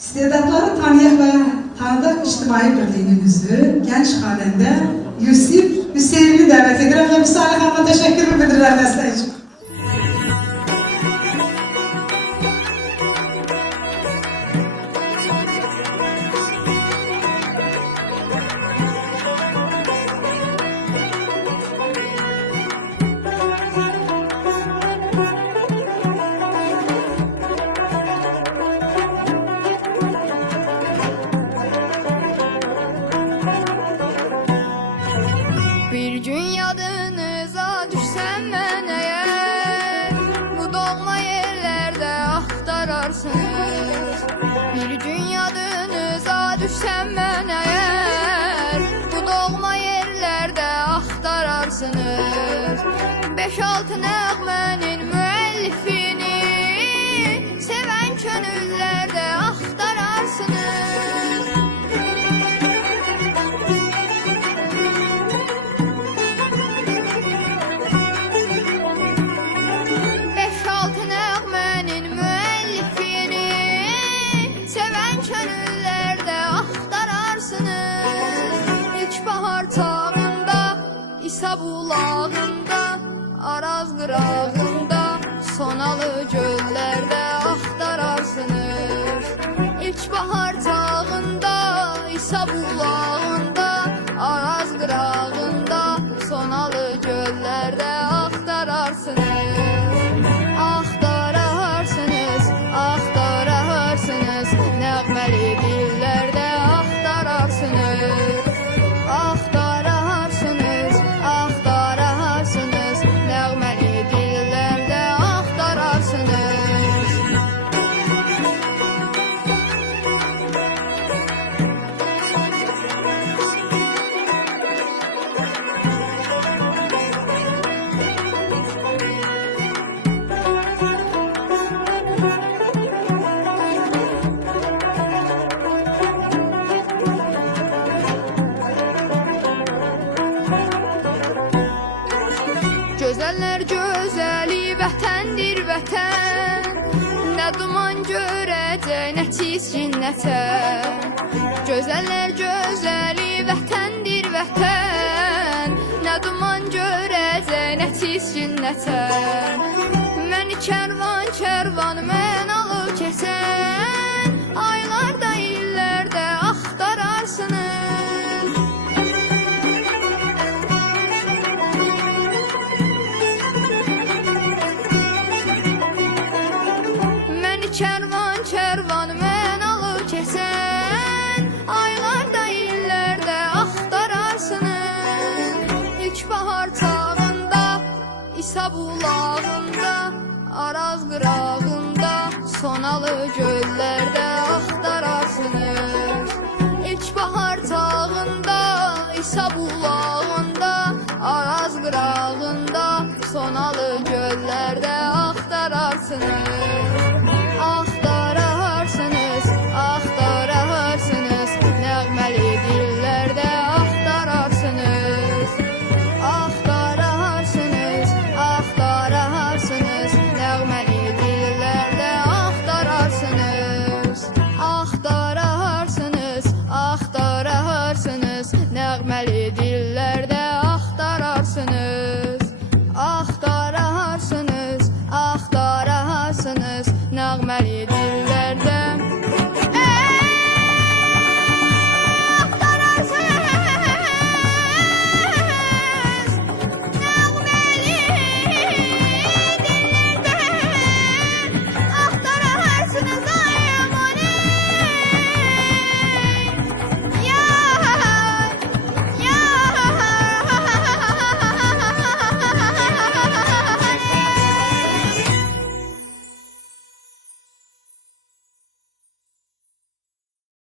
İstedadları tanıyaq ve tanıdıq ictimai birliğimizin genç halinde Yusif Hüseyin'i davet edirəm ve Müsaade Hanım'a teşekkür bildirirəm dəstək üçün. Bir gün yadınıza düşsem mən eğer, bu doğma yerlerde ahtararsınız. Bir gün yadınıza düşsem mən eğer, bu doğma yerlerde ahtararsınız. 5-6 nəğmənin müəllifini sevən könüllərdə ahtararsınız. 5-6 nəğmənin müəllifini sevən könüllərdə axtararsınız. İlk bahar çağında, İsa bulağında, Araz qırağında, Sonalı göllərdə axtararsınız. İlk bahar çağında, İsa bulağında, Araz qırağında, Sonalı göllərdə axtararsınız. Axtararsınız, axtararsınız, nəğməli dillərdə axtararsınız. Axtararsınız, axtararsınız, nəğməli dillərdə axtararsınız. Gözəller gözəli vətəndir vətən, nə duman görəcək, nə çizgin nətən. Gözəller gözəli vətəndir vətən, nə duman görəcək, nə çizgin nətən. Məni kərvan kərvan mən alıb keçən, aylarda illərdə axtararsınız. Kərvan kərvan mən alıb keçən, aylarda illərdə axtararsınız. İlk bahar çağında, İsa bulağında, Araz qırağında, Sonalı göllər